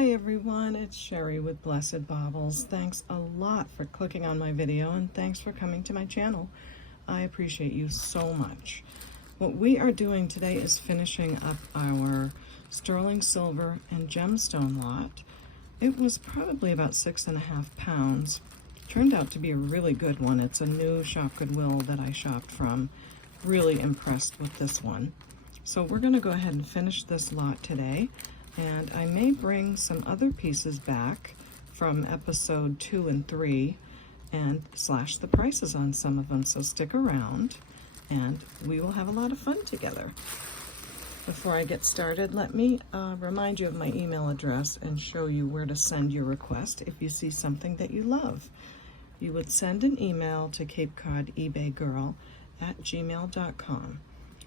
Hi everyone, it's Sherry with Blessed Baubles. Thanks a lot for clicking on my video and thanks for coming to my channel. I appreciate you so much. What we are doing today is finishing up our sterling silver and gemstone lot. It was probably about 6.5 pounds. Turned out to be a really good one. It's a new Shop Goodwill that I shopped from. Really impressed with this one. So we're going to go ahead and finish this lot today. And I may bring some other pieces back from episode 2 and 3 and slash the prices on some of them, so stick around and we will have a lot of fun together. Before I get started, let me remind you of my email address and show you where to send your request if you see something that you love. You would send an email to CapeCodEbayGirl at gmail.com.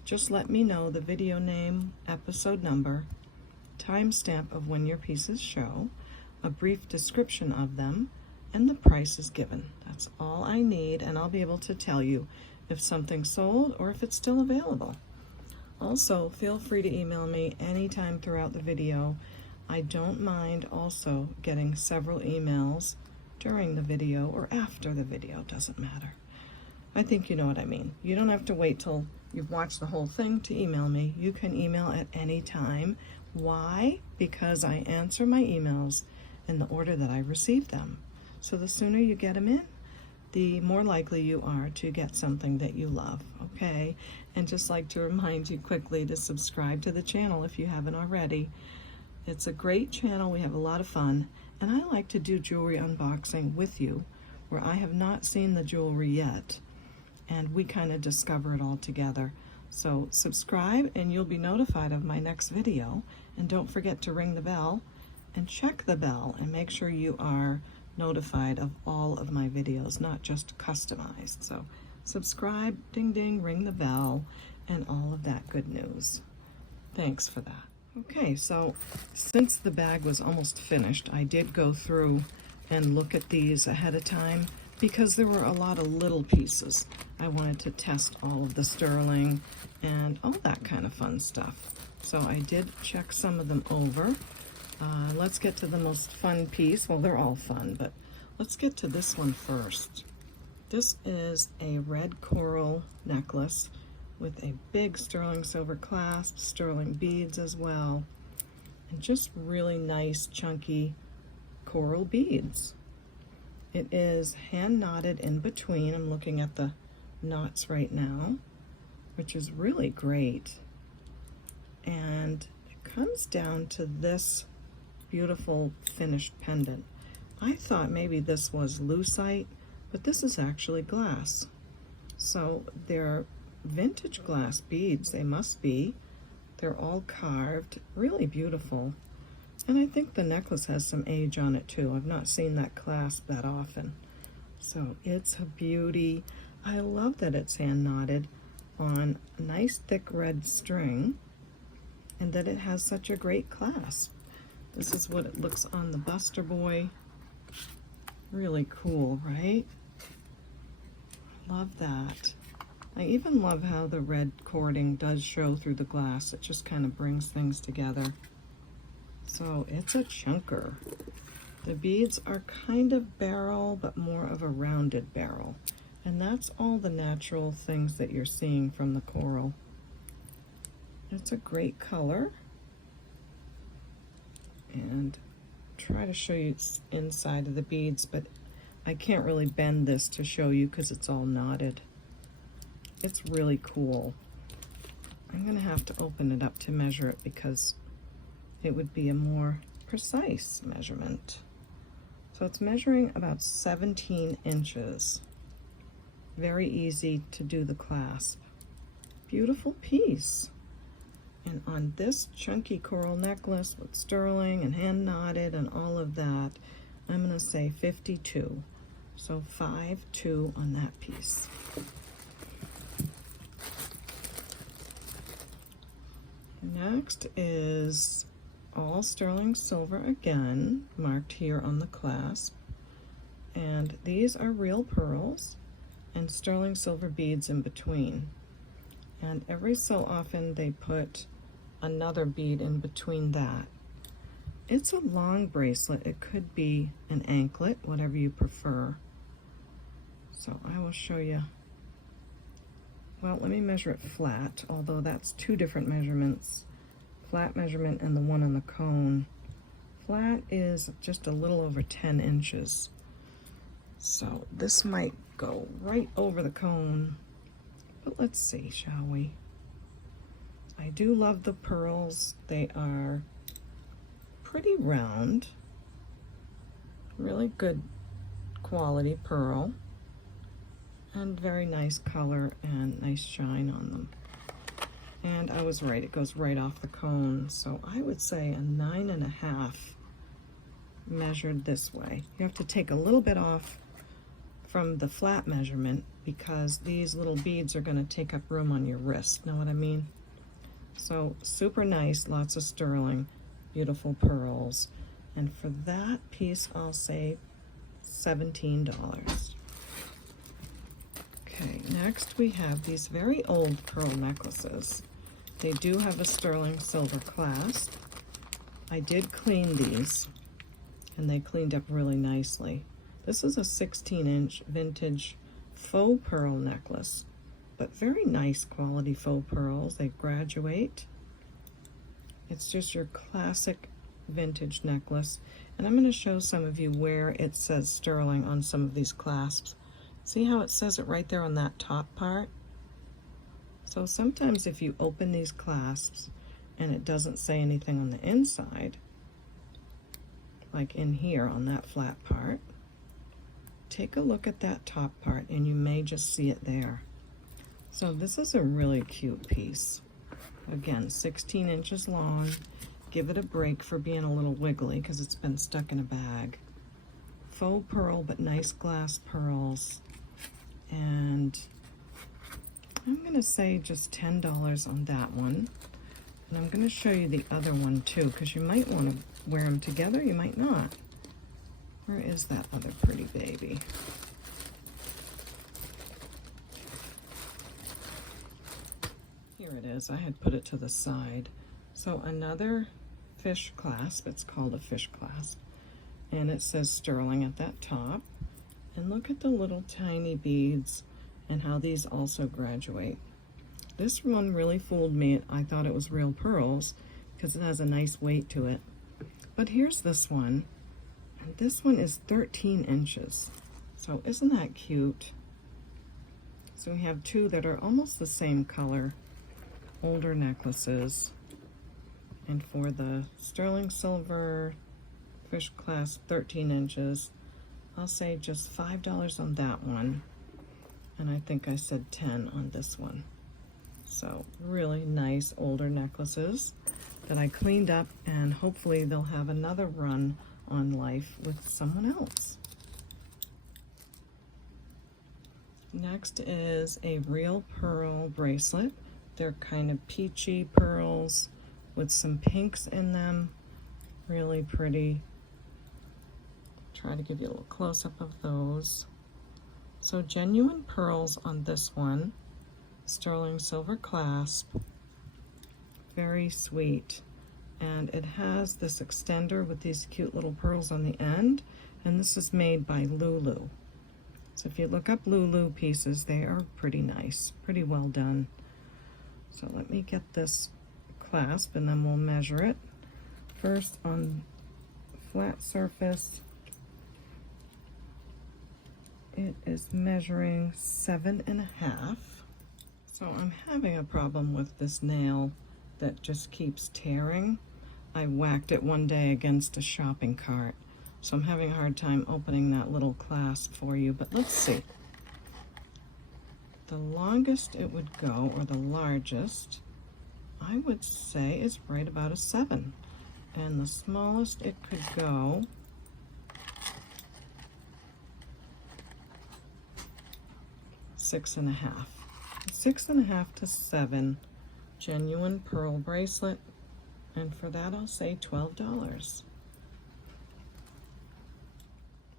Just let me know the video name, episode number, timestamp of when your pieces show, a brief description of them, and the price is given. That's all I need, and I'll be able to tell you if something's sold or if it's still available. Also, feel free to email me anytime throughout the video. I don't mind also getting several emails during the video or after the video, doesn't matter. I think you know what I mean. You don't have to wait till you've watched the whole thing to email me. You can email at any time. Why? Because I answer my emails in the order that I receive them. So the sooner you get them in, the more likely you are to get something that you love, okay? And just like to remind you quickly to subscribe to the channel if you haven't already. It's a great channel, we have a lot of fun, and I like to do jewelry unboxing with you where I have not seen the jewelry yet, and we kind of discover it all together. So subscribe and you'll be notified of my next video. And don't forget to ring the bell and check the bell and make sure you are notified of all of my videos, not just customized. So subscribe, ding ding, ring the bell, and all of that good news. Thanks for that. Okay, so since the bag was almost finished, I did go through and look at these ahead of time because there were a lot of little pieces. I wanted to test all of the sterling and all that kind of fun stuff. So I did check some of them over. Let's get to the most fun piece. Well, they're all fun, but let's get to this one first. This is a red coral necklace with a big sterling silver clasp, sterling beads as well, and just really nice chunky coral beads. It is hand knotted in between. I'm looking at the knots right now, which is really great. And it comes down to this beautiful finished pendant. I thought maybe this was lucite, but this is actually glass. So they're vintage glass beads, they must be. They're all carved, really beautiful. And I think the necklace has some age on it too. I've not seen that clasp that often. So it's a beauty. I love that it's hand knotted on a nice thick red string and that it has such a great clasp. This is what it looks on the Buster Boy. Really cool, right? Love that. I even love how the red cording does show through the glass. It just kind of brings things together. So it's a chunker. The beads are kind of barrel, but more of a rounded barrel. And that's all the natural things that you're seeing from the coral. It's a great color. And try to show you inside of the beads, but I can't really bend this to show you because it's all knotted. It's really cool. I'm gonna have to open it up to measure it because it would be a more precise measurement. So it's measuring about 17 inches. Very easy to do the clasp. Beautiful piece. And on this chunky coral necklace with sterling and hand knotted and all of that, I'm gonna say 52. So 5-2 on that piece. Next is all sterling silver again, marked here on the clasp. And these are real pearls and sterling silver beads in between. And every so often they put another bead in between that. It's a long bracelet. It could be an anklet, whatever you prefer. So I will show you. Well, let me measure it flat, although that's two different measurements. Flat measurement and the one on the cone. Flat is just a little over 10 inches. So this might go right over the cone, but let's see, shall we? I do love the pearls. They are pretty round, really good quality pearl, and very nice color and nice shine on them. And I was right, it goes right off the cone. So I would say a 9.5 measured this way. You have to take a little bit off from the flat measurement because these little beads are going to take up room on your wrist. Know what I mean? So super nice, lots of sterling, beautiful pearls. And for that piece, I'll say $17. Okay, next we have these very old pearl necklaces. They do have a sterling silver clasp. I did clean these, and they cleaned up really nicely. This is a 16-inch vintage faux pearl necklace, but very nice quality faux pearls. They graduate. It's just your classic vintage necklace. And I'm going to show some of you where it says sterling on some of these clasps. See how it says it right there on that top part? So sometimes if you open these clasps and it doesn't say anything on the inside, like in here on that flat part, take a look at that top part and you may just see it there. So this is a really cute piece. Again, 16 inches long. Give it a break for being a little wiggly because it's been stuck in a bag. Faux pearl, but nice glass pearls. And I'm going to say just $10 on that one. And I'm going to show you the other one too, because you might want to wear them together, you might not. Where is that other pretty baby? Here it is. I had put it to the side. So another fish clasp. It's called a fish clasp. And it says sterling at that top. And look at the little tiny beads and how these also graduate. This one really fooled me. I thought it was real pearls because it has a nice weight to it. But here's this one. And this one is 13 inches. So isn't that cute? So we have two that are almost the same color, older necklaces. And for the sterling silver fish clasp, 13 inches, I'll say just $5 on that one. And I think I said 10 on this one. So really nice older necklaces that I cleaned up, and hopefully they'll have another run on life with someone else. Next is a real pearl bracelet. They're kind of peachy pearls with some pinks in them. Really pretty. Try to give you a little close-up of those. So genuine pearls on this one. Sterling silver clasp. Very sweet. And it has this extender with these cute little pearls on the end. And this is made by Lulu. So if you look up Lulu pieces, they are pretty nice. Pretty well done. So let me get this clasp and then we'll measure it. First on flat surface, it is measuring 7.5. So I'm having a problem with this nail that just keeps tearing. I whacked it one day against a shopping cart. So I'm having a hard time opening that little clasp for you, but let's see. The longest it would go, or the largest, I would say is right about a 7. And the smallest it could go, $6.5. 6.5 to 7, genuine pearl bracelet, and for that I'll say $12.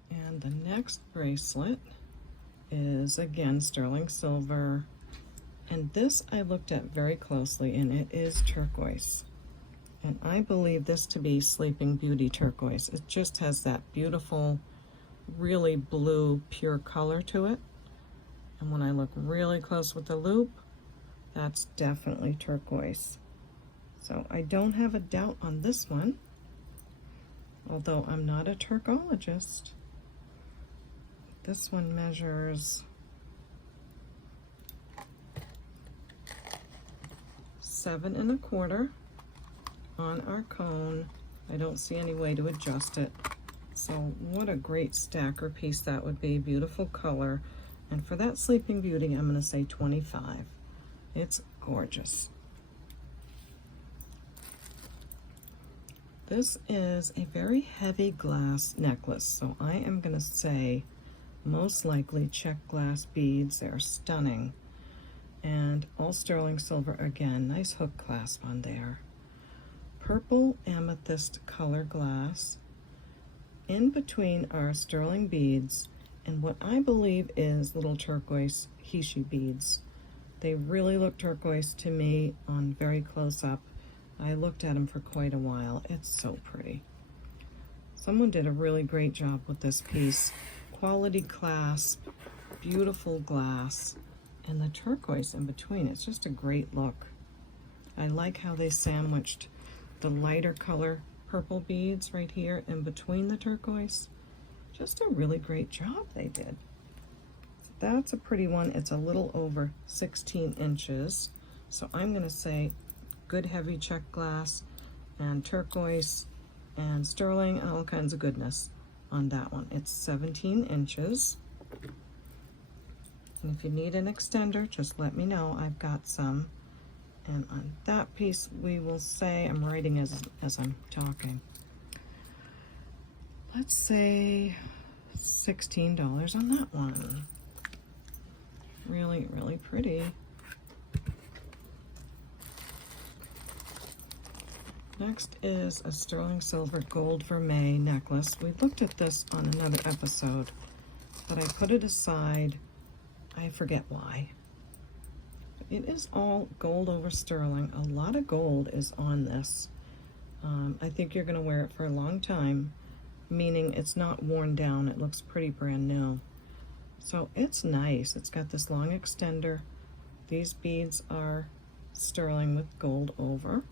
And the next bracelet is again sterling silver, and this I looked at very closely, and it is turquoise. And I believe this to be Sleeping Beauty turquoise. It just has that beautiful, really blue, pure color to it. And when I look really close with the loop, that's definitely turquoise. So I don't have a doubt on this one, although I'm not a turcologist. This one measures 7 1/4 on our cone. I don't see any way to adjust it. So what a great stacker piece that would be. Beautiful color. And for that Sleeping Beauty, I'm going to say 25. It's gorgeous. This is a very heavy glass necklace, so I am going to say most likely check glass beads. They're stunning. And all sterling silver again. Nice hook clasp on there. Purple amethyst color glass. In between are sterling beads and what I believe is little turquoise Heishi beads. They really look turquoise to me on very close up. I looked at them for quite a while. It's so pretty. Someone did a really great job with this piece. Quality clasp, beautiful glass, and the turquoise in between. It's just a great look. I like how they sandwiched the lighter color purple beads right here in between the turquoise. Just a really great job they did. That's a pretty one. It's a little over 16 inches. So I'm going to say good heavy check glass and turquoise and sterling and all kinds of goodness on that one. It's 17 inches. And if you need an extender, just let me know. I've got some. And on that piece, we will say, I'm writing as I'm talking. Let's say $16 on that one. Really, really pretty. Next is a sterling silver gold vermeil necklace. We looked at this on another episode, but I put it aside. I forget why. It is all gold over sterling. A lot of gold is on this. I think you're going to wear it for a long time, meaning it's not worn down. It looks pretty brand new. So it's nice. It's got this long extender. These beads are sterling with gold over.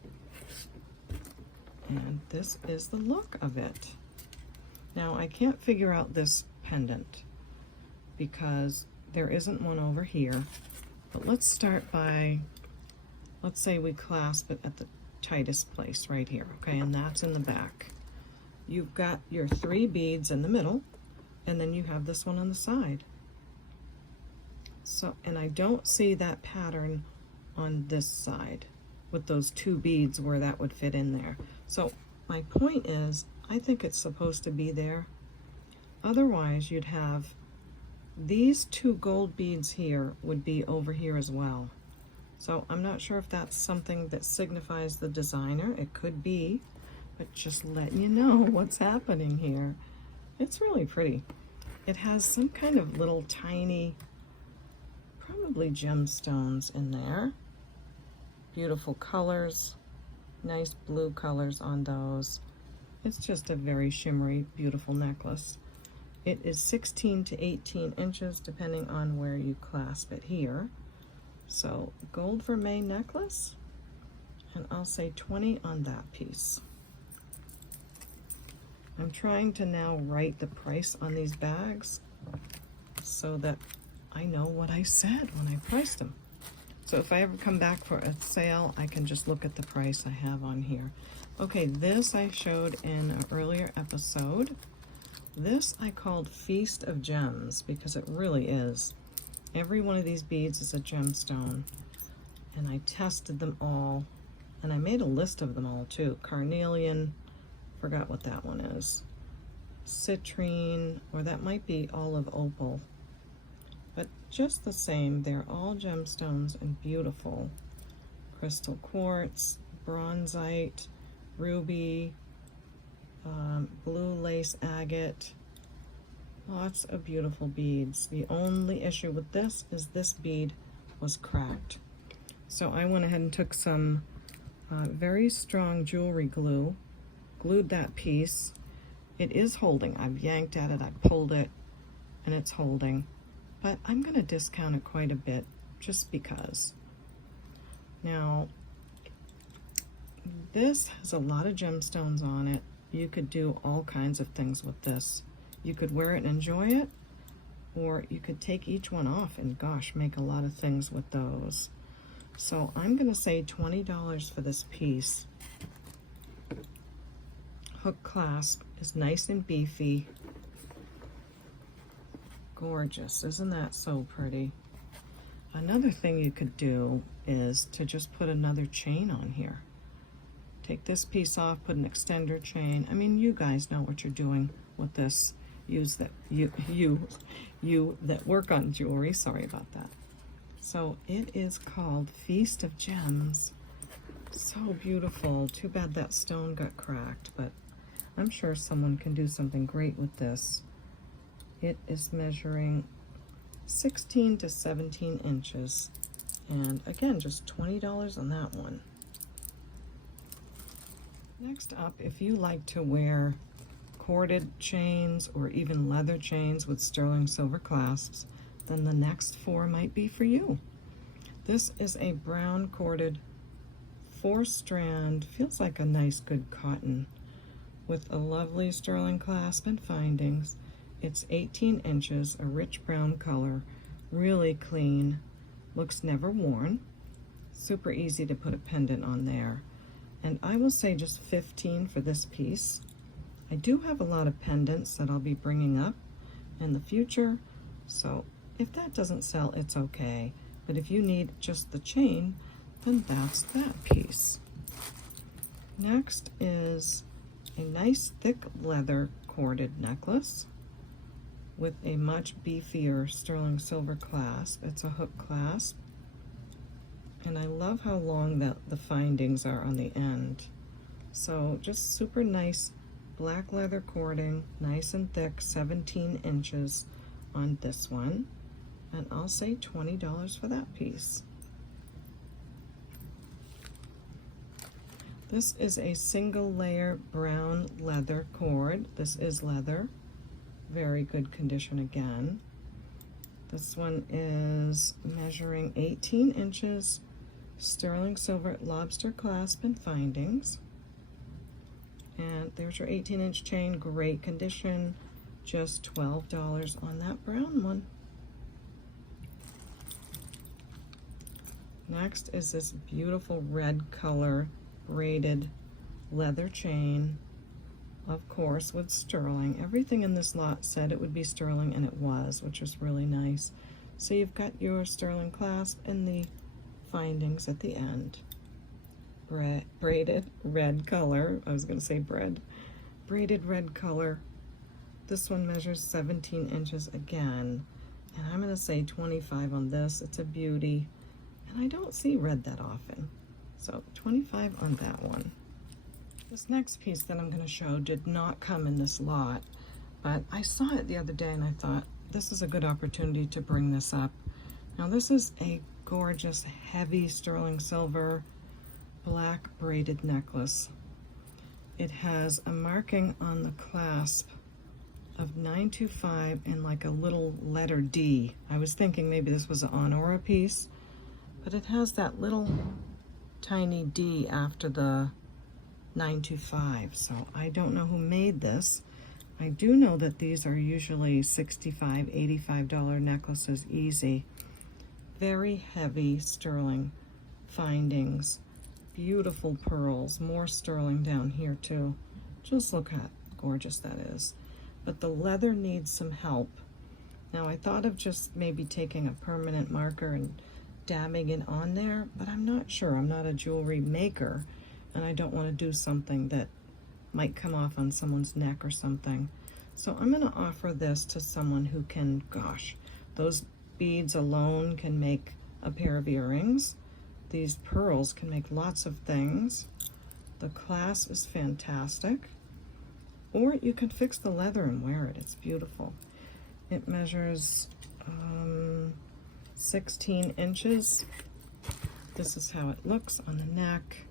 And this is the look of it. Now I can't figure out this pendant because there isn't one over here. But let's start by, let's say we clasp it at the tightest place right here, okay? And that's in the back. You've got your 3 beads in the middle, and then you have this one on the side. So, and I don't see that pattern on this side with those 2 beads where that would fit in there. So my point is, I think it's supposed to be there. Otherwise, you'd have these 2 gold beads here would be over here as well. So I'm not sure if that's something that signifies the designer. It could be, but just letting you know what's happening here. It's really pretty. It has some kind of little tiny, probably gemstones in there. Beautiful colors, nice blue colors on those. It's just a very shimmery, beautiful necklace. It is 16 to 18 inches depending on where you clasp it here. So gold vermeil necklace, and I'll say 20 on that piece. I'm trying to now write the price on these bags so that I know what I said when I priced them. So if I ever come back for a sale, I can just look at the price I have on here. Okay, this I showed in an earlier episode. This I called Feast of Gems because it really is. Every one of these beads is a gemstone. And I tested them all. And I made a list of them all too. Carnelian, forgot what that one is. Citrine, or that might be olive opal. But just the same, they're all gemstones and beautiful. Crystal quartz, bronzite, ruby, blue lace agate, lots of beautiful beads. The only issue with this is this bead was cracked. So I went ahead and took some very strong jewelry glue. Glued that piece. It is holding. I've yanked at it, I pulled it, and it's holding. But I'm going to discount it quite a bit just because. Now, this has a lot of gemstones on it. You could do all kinds of things with this. You could wear it and enjoy it, or you could take each one off and gosh, make a lot of things with those. So I'm going to say $20 for this piece. Hook clasp is nice and beefy. Gorgeous, isn't that so pretty? Another thing you could do is to just put another chain on here. Take this piece off, put an extender chain. I mean, you guys know what you're doing with this. Use that you that work on jewelry. Sorry about that. So it is called Feast of Gems. So beautiful. Too bad that stone got cracked, but I'm sure someone can do something great with this. It is measuring 16 to 17 inches. And again, just $20 on that one. Next up, if you like to wear corded chains or even leather chains with sterling silver clasps, then the next 4 might be for you. This is a brown corded 4-strand, feels like a nice good cotton, with a lovely sterling clasp and findings. It's 18 inches, a rich brown color, really clean, looks never worn, super easy to put a pendant on there. And I will say just 15 for this piece. I do have a lot of pendants that I'll be bringing up in the future, so if that doesn't sell, it's okay. But if you need just the chain, then that's that piece. Next is a nice thick leather corded necklace with a much beefier sterling silver clasp. It's a hook clasp. And I love how long the findings are on the end. So just super nice black leather cording, nice and thick, 17 inches on this one. And I'll say $20 for that piece. This is a single layer brown leather cord. This is leather. Very good condition again. This one is measuring 18 inches, sterling silver lobster clasp and findings. And there's your 18-inch chain, great condition, just $12 on that brown one. Next is this beautiful red color braided leather chain, of course with sterling. Everything in this lot said it would be sterling, and it was, which is really nice. So you've got your sterling clasp and the findings at the end. Braided red color, I was going to say bread. Braided red color. This one measures 17 inches again, and I'm going to say 25 on this. It's a beauty, and I don't see red that often. So 25 on that one. This next piece that I'm going to show did not come in this lot, but I saw it the other day and I thought this is a good opportunity to bring this up. Now this is a gorgeous heavy sterling silver black braided necklace. It has a marking on the clasp of 925 and like a little letter D. I was thinking maybe this was an Honora piece, but it has that little tiny D after the 925. So I don't know who made this. I do know that these are usually $65, $85 necklaces easy. Very heavy sterling findings. Beautiful pearls, more sterling down here too. Just look how gorgeous that is. But the leather needs some help. Now I thought of just maybe taking a permanent marker and dabbing it on there, but I'm not sure. I'm not a jewelry maker, and I don't want to do something that might come off on someone's neck or something. So I'm going to offer this to someone who can, gosh, those beads alone can make a pair of earrings. These pearls can make lots of things. The clasp is fantastic. Or you can fix the leather and wear it. It's beautiful. It measures 16 inches. This is how it looks on the neck.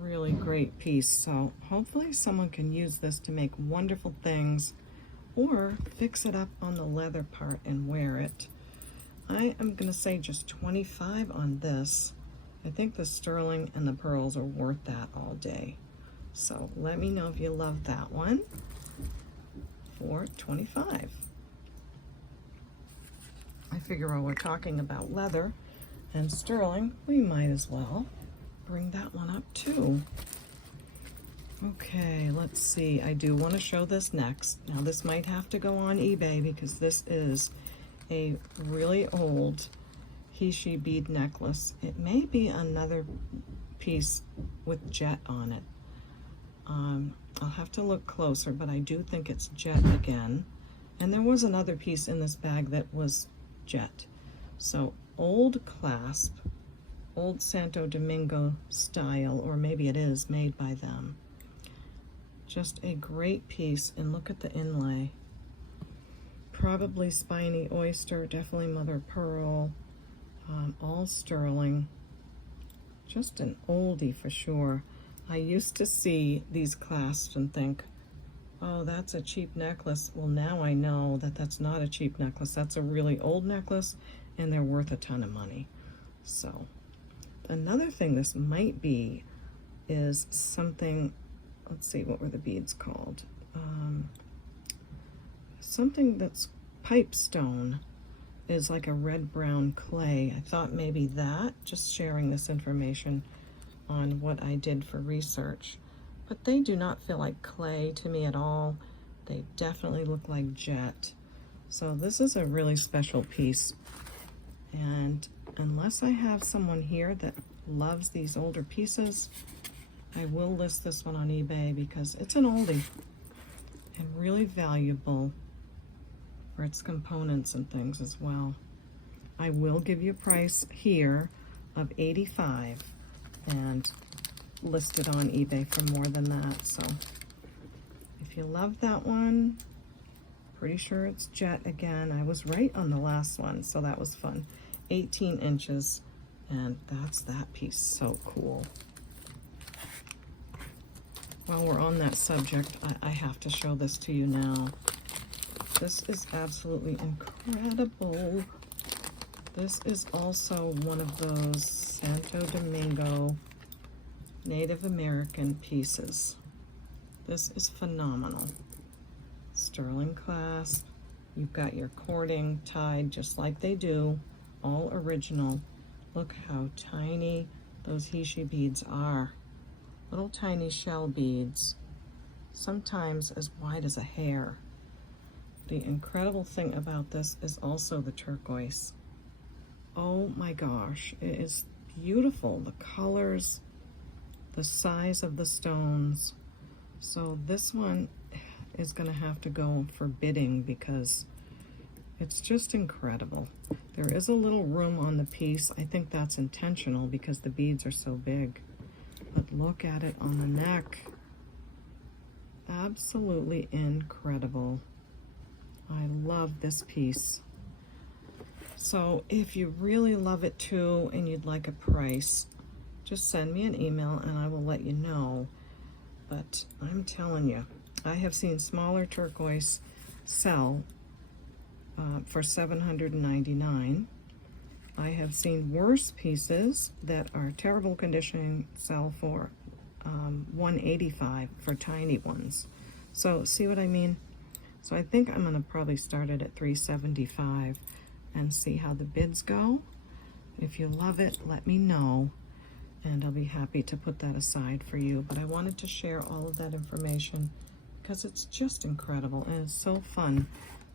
Really great piece. So hopefully someone can use this to make wonderful things or fix it up on the leather part and wear it. I am going to say just 25 on this. I think the sterling and the pearls are worth that all day. So let me know if you love that one for 25. I figure while we're talking about leather and sterling, we might as well bring that one up too. Okay, let's see. I do want to show this next. Now this might have to go on eBay because this is a really old Heishi bead necklace. It may be another piece with jet on it. I'll have to look closer, but I do think it's jet again. And there was another piece in this bag that was jet. So old clasp, old Santo Domingo style, or maybe it is made by them. Just a great piece, and look at the inlay. Probably spiny oyster, definitely mother of pearl, all sterling. Just an oldie for sure. I used to see these clasps and think, oh, that's a cheap necklace. Well, now I know that that's not a cheap necklace. That's a really old necklace, and they're worth a ton of money. So another thing this might be is something, let's see, what were the beads called? Something that's pipestone, is like a red-brown clay. I thought maybe that, just sharing this information on what I did for research. But they do not feel like clay to me at all. They definitely look like jet. So this is a really special piece. And unless I have someone here that loves these older pieces, I will list this one on eBay because it's an oldie and really valuable for its components and things as well. I will give you a price here of $85 and list it on eBay for more than that. So if you love that one, pretty sure it's jet again. I was right on the last one, so that was fun. 18 inches, and that's that piece. So cool. While we're on that subject, I have to show this to you now. This is absolutely incredible. This is also one of those Santo Domingo Native American pieces. This is phenomenal. Sterling clasp. You've got your cording tied just like they do, all original. Look how tiny those Heishi beads are. Little tiny shell beads, sometimes as wide as a hair. The incredible thing about this is also the turquoise. Oh my gosh, it is beautiful. The colors, the size of the stones. So this one is going to have to go for bidding because it's just incredible. There is a little room on the piece. I think that's intentional because the beads are so big. But look at it on the neck. Absolutely incredible. I love this piece. So if you really love it too and you'd like a price, just send me an email and I will let you know. But I'm telling you, I have seen smaller turquoise sell for $799. I have seen worse pieces that are terrible condition sell for $185 for tiny ones. So see what I mean? So I think I'm gonna probably start it at $375 and see how the bids go. If you love it, let me know and I'll be happy to put that aside for you. But I wanted to share all of that information because it's just incredible and it's so fun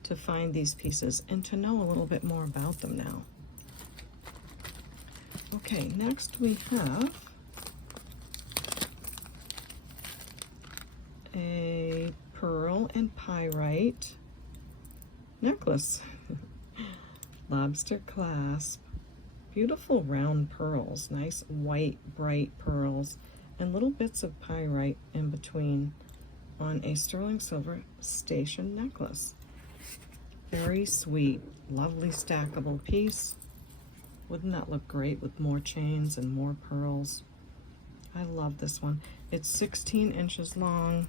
to find these pieces and to know a little bit more about them now. Okay, next we have a pearl and pyrite necklace. Lobster clasp. Beautiful round pearls, nice white bright pearls, and little bits of pyrite in between on a sterling silver station necklace. Very sweet, lovely stackable piece. Wouldn't that look great with more chains and more pearls? I love this one. It's 16 inches long.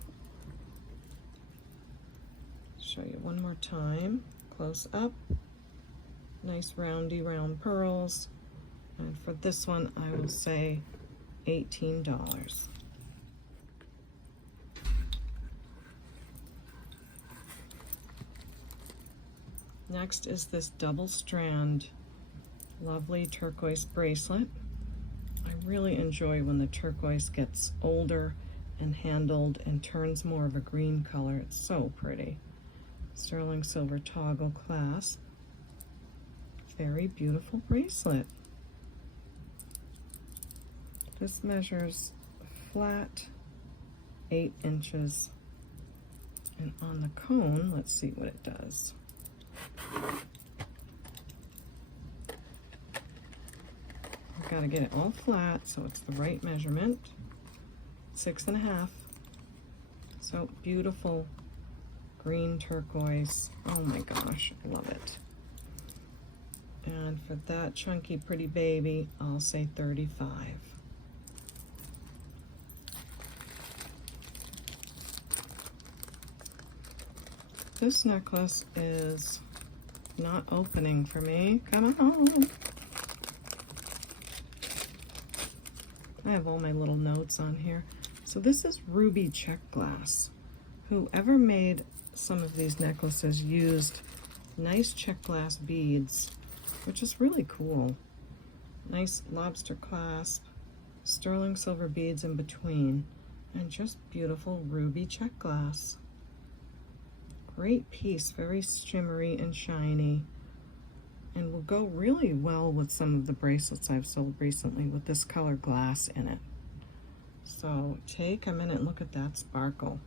Show you one more time, close up. Nice roundy round pearls. And for this one, I will say $18. Next is this double strand, lovely turquoise bracelet. I really enjoy when the turquoise gets older and handled and turns more of a green color. It's so pretty. Sterling silver toggle clasp. Very beautiful bracelet. This measures flat 8 inches. And on the cone, let's see what it does. I've got to get it all flat so it's the right measurement. 6.5. So beautiful green turquoise. Oh my gosh, I love it. And for that chunky pretty baby, I'll say $35. This necklace is not opening for me. Come on. I have all my little notes on here. So this is ruby check glass. Whoever made some of these necklaces used nice check glass beads, which is really cool. Nice lobster clasp, sterling silver beads in between, and just beautiful ruby check glass. Great piece, very shimmery and shiny, and will go really well with some of the bracelets I've sold recently with this color glass in it. So take a minute and look at that sparkle.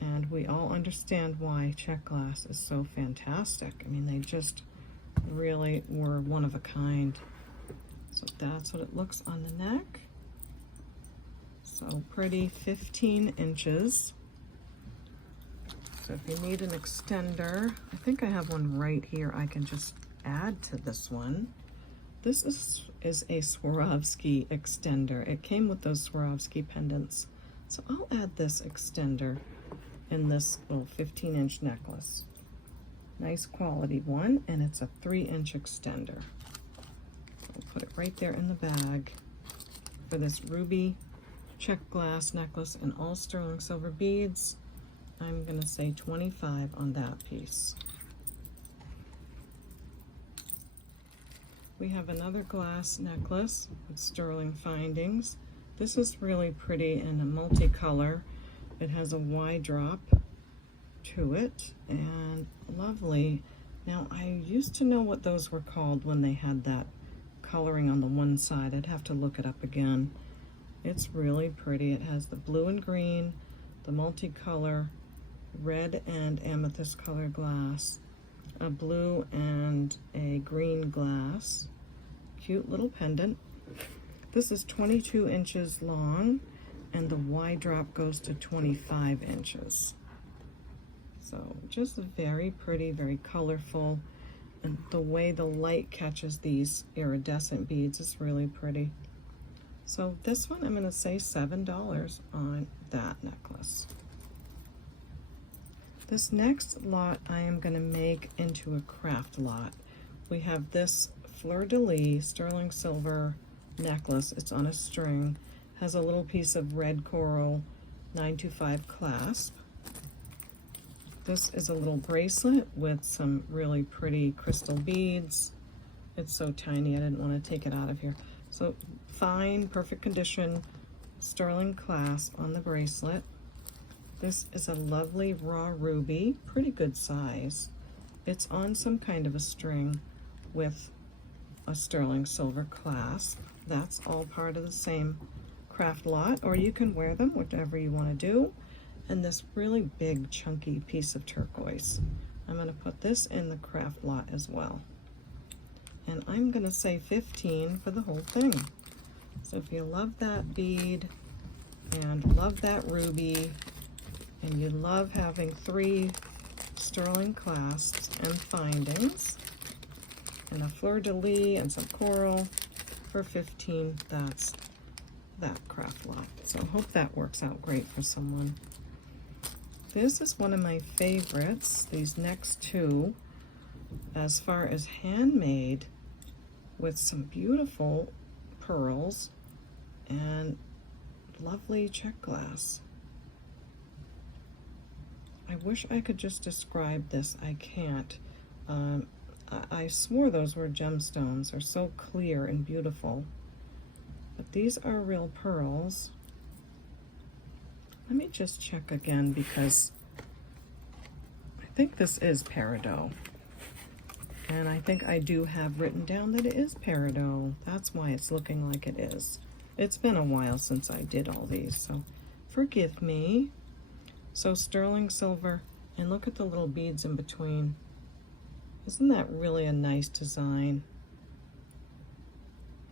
And we all understand why check glass is so fantastic. I mean, they just really were one of a kind. So that's what it looks on the neck. So pretty, 15 inches. So if you need an extender, I think I have one right here I can just add to this one. This is a Swarovski extender. It came with those Swarovski pendants. So I'll add this extender in this little 15-inch necklace. Nice quality one, and it's a 3-inch extender. I'll put it right there in the bag for this ruby check glass necklace and all sterling silver beads. I'm going to say $25 on that piece. We have another glass necklace with sterling findings. This is really pretty in a multicolor. It has a Y drop to it and lovely. Now, I used to know what those were called when they had that coloring on the one side. I'd have to look it up again. It's really pretty. It has the blue and green, the multicolor, red and amethyst color glass, a blue and a green glass. Cute little pendant. This is 22 inches long, and the Y drop goes to 25 inches. So just very pretty, very colorful, and the way the light catches these iridescent beads is really pretty. So this one, I'm going to say $7 on that necklace. This next lot I am going to make into a craft lot. We have this fleur-de-lis sterling silver necklace. It's on a string, has a little piece of red coral 925 clasp. This is a little bracelet with some really pretty crystal beads. It's so tiny I didn't want to take it out of here. So fine, perfect condition sterling clasp on the bracelet. This is a lovely raw ruby, pretty good size. It's on some kind of a string with a sterling silver clasp. That's all part of the same craft lot, or you can wear them, whatever you want to do. And this really big chunky piece of turquoise. I'm going to put this in the craft lot as well. And I'm going to say $15 for the whole thing. So if you love that bead and love that ruby, and you love having 3 sterling clasps and findings, and a fleur-de-lis and some coral for $15, that's that craft lot. So hope that works out great for someone. This is one of my favorites, these next two, as far as handmade, with some beautiful pearls and lovely check glass. I wish I could just describe this. I can't. I swore those were gemstones. They're so clear and beautiful. But these are real pearls. Let me just check again because I think this is peridot. And I think I do have written down that it is peridot. That's why it's looking like it is. It's been a while since I did all these, so forgive me. So sterling silver, and look at the little beads in between. Isn't that really a nice design?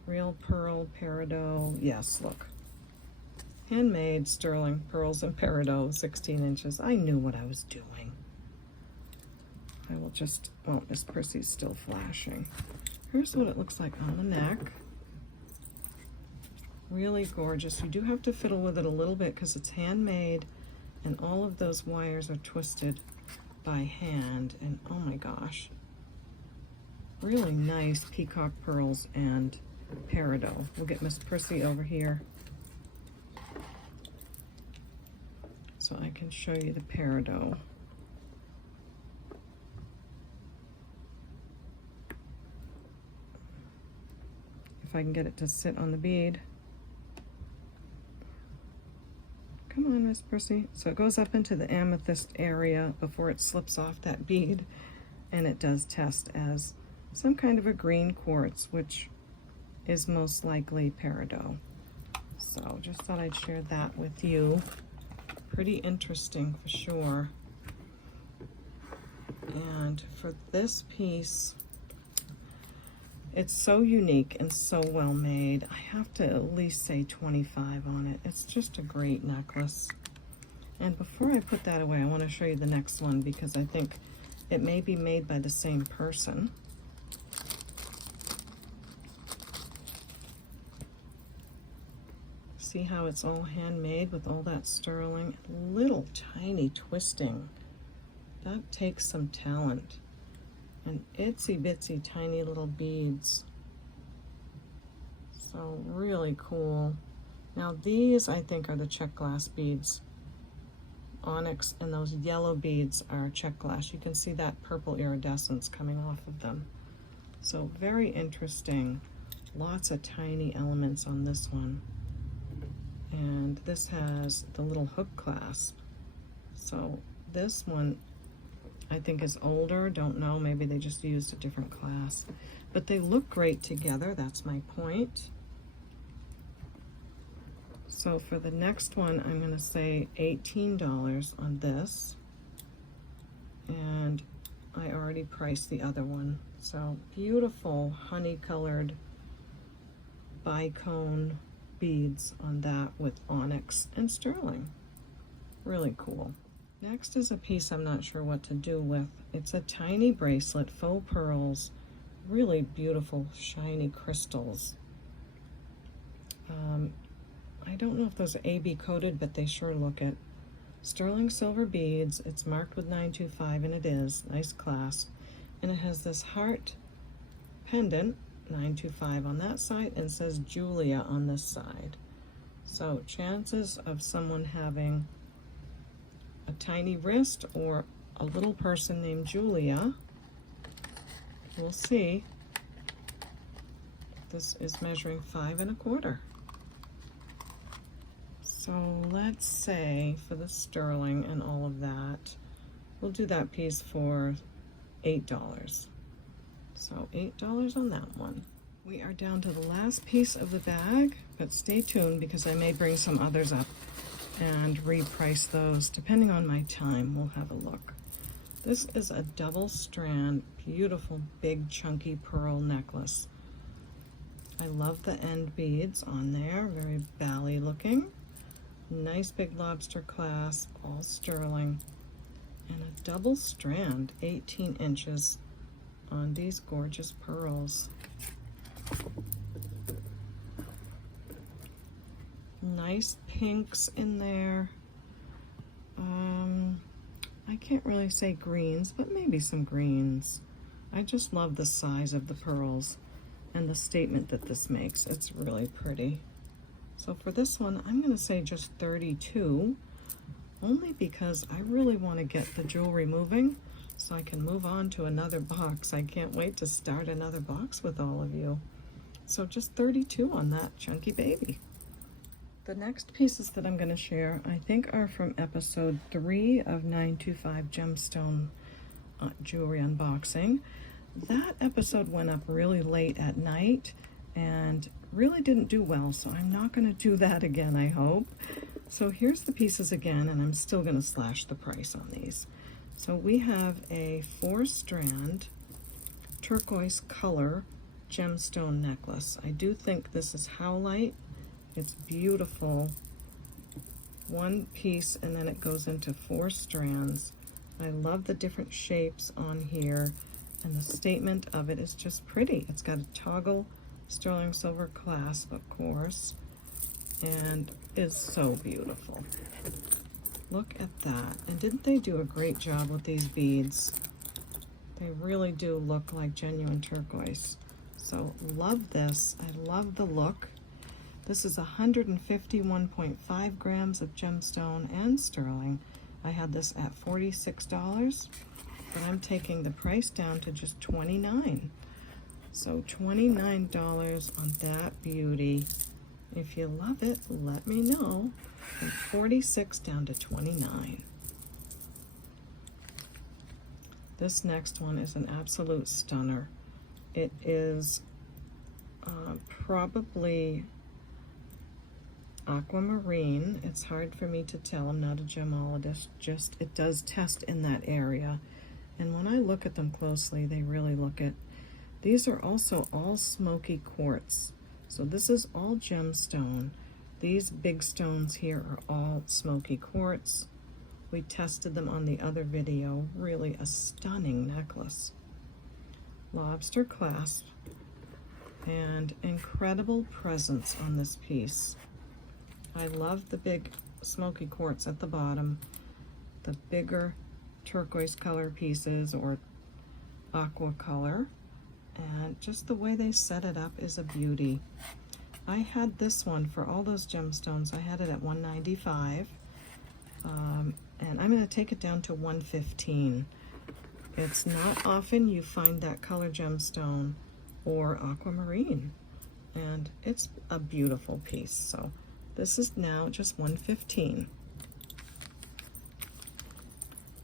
Real pearl, peridot. Yes, look. Handmade sterling pearls and peridot, 16 inches. I knew what I was doing. I will just, oh, Miss Prissy's still flashing. Here's what it looks like on the neck. Really gorgeous. You do have to fiddle with it a little bit because it's handmade, and all of those wires are twisted by hand. And oh my gosh, really nice peacock pearls and peridot. We'll get Miss Prissy over here so I can show you the peridot. If I can get it to sit on the bead. Come on, Miss Prissy. So it goes up into the amethyst area before it slips off that bead, and it does test as some kind of a green quartz, which is most likely peridot. So just thought I'd share that with you. Pretty interesting for sure. And for this piece, it's so unique and so well made. I have to at least say 25 on it. It's just a great necklace. And before I put that away, I want to show you the next one because I think it may be made by the same person. See how it's all handmade with all that sterling? Little tiny twisting. That takes some talent. And itsy bitsy tiny little beads. So really cool. Now these I think are the check glass beads. Onyx, and those yellow beads are check glass. You can see that purple iridescence coming off of them. So very interesting. Lots of tiny elements on this one. And this has the little hook clasp. So this one I think is older, don't know, maybe they just used a different class. But they look great together, that's my point. So for the next one, I'm gonna say $18 on this. And I already priced the other one. So beautiful honey-colored bicone beads on that with onyx and sterling. Really cool. Next is a piece I'm not sure what to do with. It's a tiny bracelet, faux pearls, really beautiful shiny crystals. I don't know if those are AB coated, but they sure look it. Sterling silver beads. It's marked with 925, and it is. Nice clasp. And it has this heart pendant, 925 on that side, and says Julia on this side. So chances of someone having a tiny wrist or a little person named Julia. We'll see. This is measuring 5 1/4. So let's say for the sterling and all of that, we'll do that piece for $8. So $8 on that one. We are down to the last piece of the bag, but stay tuned because I may bring some others up and reprice those. Depending on my time, we'll have a look. This is a double strand, beautiful, big, chunky pearl necklace. I love the end beads on there, very bally looking. Nice big lobster clasp, all sterling. And a double strand, 18 inches on these gorgeous pearls. Nice pinks in there. I can't really say greens, but maybe some greens. I just love the size of the pearls and the statement that this makes. It's really pretty. So for this one, I'm gonna say just 32, only because I really want to get the jewelry moving so I can move on to another box. I can't wait to start another box with all of you. So just 32 on that chunky baby. The next pieces that I'm going to share, I think, are from episode 3 of 925 Gemstone Jewelry Unboxing. That episode went up really late at night and really didn't do well, so I'm not going to do that again, I hope. So here's the pieces again, and I'm still going to slash the price on these. So we have a 4-strand turquoise color gemstone necklace. I do think this is howlite. It's beautiful. One piece and then it goes into 4 strands. I love the different shapes on here, and the statement of it is just pretty. It's got a toggle sterling silver clasp, of course, and is so beautiful. Look at that. And didn't they do a great job with these beads? They really do look like genuine turquoise. So love this. I love the look. This is 151.5 grams of gemstone and sterling. I had this at $46, but I'm taking the price down to just $29. So $29 on that beauty. If you love it, let me know. From 46 down to 29. This next one is an absolute stunner. It is probably AquaMarine. It's hard for me to tell. I'm not a gemologist. Just it does test in that area. And when I look at them closely, they really look at. These are also all smoky quartz. So this is all gemstone. These big stones here are all smoky quartz. We tested them on the other video. Really a stunning necklace. Lobster clasp and incredible presence on this piece. I love the big smoky quartz at the bottom, the bigger turquoise color pieces or aqua color, and just the way they set it up is a beauty. I had this one for all those gemstones. I had it at $195, and I'm going to take it down to $115. It's not often you find that color gemstone or aquamarine, and it's a beautiful piece. So this is now just $115.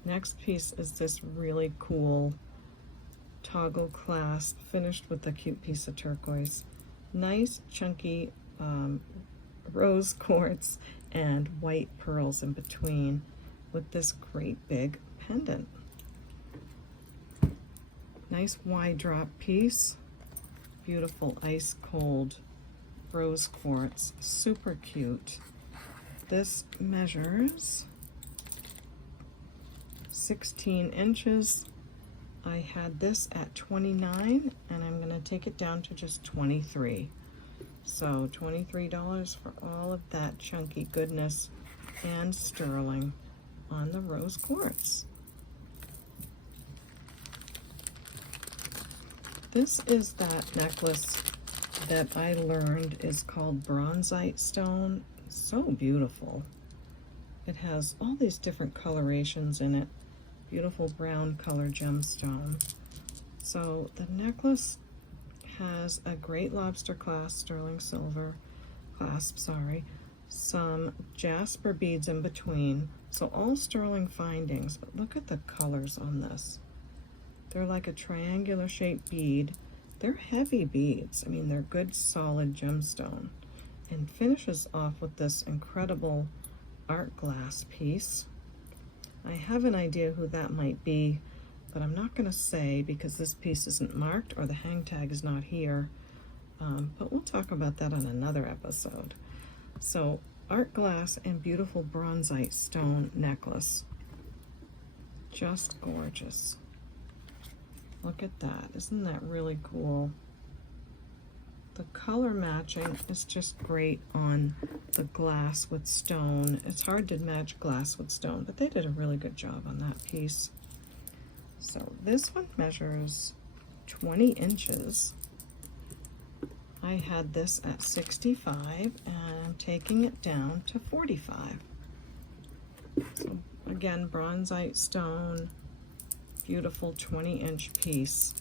Next piece is this really cool toggle clasp finished with a cute piece of turquoise. Nice chunky rose quartz and white pearls in between with this great big pendant. Nice wide drop piece. Beautiful ice cold rose quartz. Super cute. This measures 16 inches. I had this at $29 and I'm going to take it down to just $23. So $23 for all of that chunky goodness and sterling on the rose quartz. This is that necklace that I learned is called bronzite stone. So beautiful. It has all these different colorations in it. Beautiful brown color gemstone. So the necklace has a great lobster clasp, sterling silver clasp, some jasper beads in between. So all sterling findings, but look at the colors on this. They're like a triangular shaped bead. They're heavy beads. I mean, they're good solid gemstone. And finishes off with this incredible art glass piece. I have an idea who that might be, but I'm not going to say because this piece isn't marked or the hang tag is not here. But we'll talk about that on another episode. So, art glass and beautiful bronzite stone necklace. Just gorgeous. Look at that. Isn't that really cool? The color matching is just great on the glass with stone. It's hard to match glass with stone, but they did a really good job on that piece. So this one measures 20 inches. I had this at 65 and I'm taking it down to 45. So again, bronzite stone, beautiful 20-inch piece.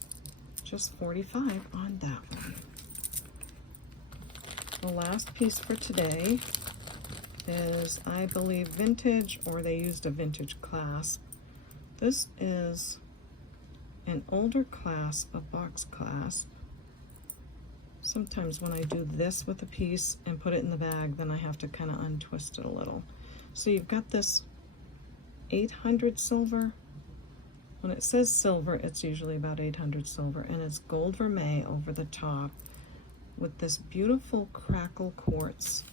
Just 45 on that one. The last piece for today is, I believe, vintage, or they used a vintage clasp. This is an older clasp, a box clasp. Sometimes when I do this with a piece and put it in the bag, then I have to kind of untwist it a little. So you've got this 800 silver. When it says silver, it's usually about 800 silver, and it's gold vermeil over the top with this beautiful crackle quartz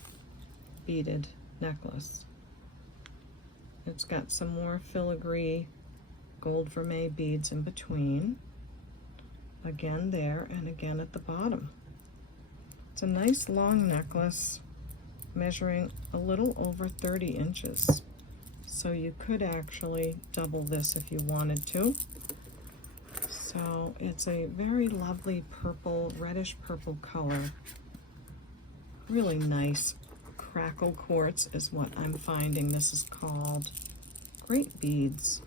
beaded necklace. It's got some more filigree gold vermeil beads in between. Again there, and again at the bottom. It's a nice long necklace measuring a little over 30 inches. So you could actually double this if you wanted to. So it's a very lovely purple, reddish purple color. Really nice crackle quartz is what I'm finding this is called. Great beads.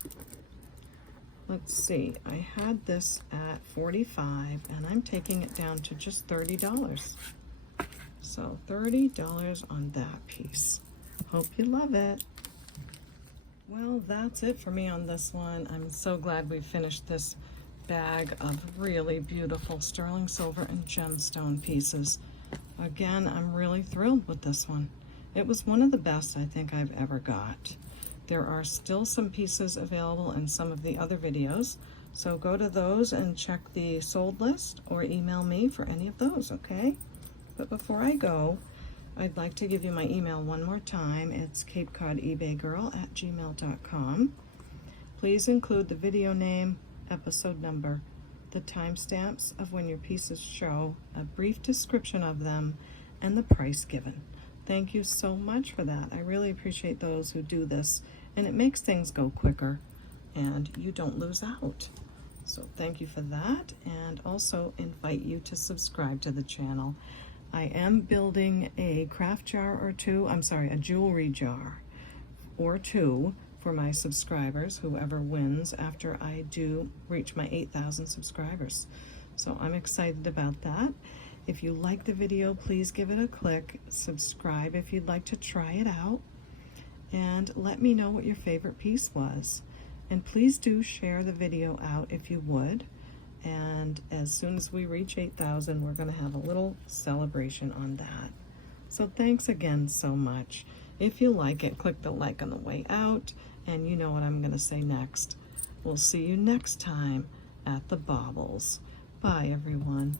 Let's see, I had this at 45 and I'm taking it down to just $30. So $30 on that piece. Hope you love it. Well, that's it for me on this one. I'm so glad we finished this bag of really beautiful sterling silver and gemstone pieces. Again, I'm really thrilled with this one. It was one of the best I think I've ever got. There are still some pieces available in some of the other videos, so go to those and check the sold list or email me for any of those, okay? But before I go, I'd like to give you my email one more time. It's CapeCodEbayGirl@gmail.com. Please include the video name, episode number, the timestamps of when your pieces show, a brief description of them, and the price given. Thank you so much for that. I really appreciate those who do this, and it makes things go quicker and you don't lose out. So thank you for that, and also invite you to subscribe to the channel. I am building a craft jar or two, I'm sorry, a jewelry jar or two for my subscribers, whoever wins after I do reach my 8,000 subscribers. So I'm excited about that. If you like the video, please give it a click, subscribe if you'd like to try it out, and let me know what your favorite piece was. And please do share the video out if you would. And as soon as we reach 8,000, we're going to have a little celebration on that. So thanks again so much. If you like it, click the like on the way out, and you know what I'm going to say next. We'll see you next time at the Baubles. Bye, everyone.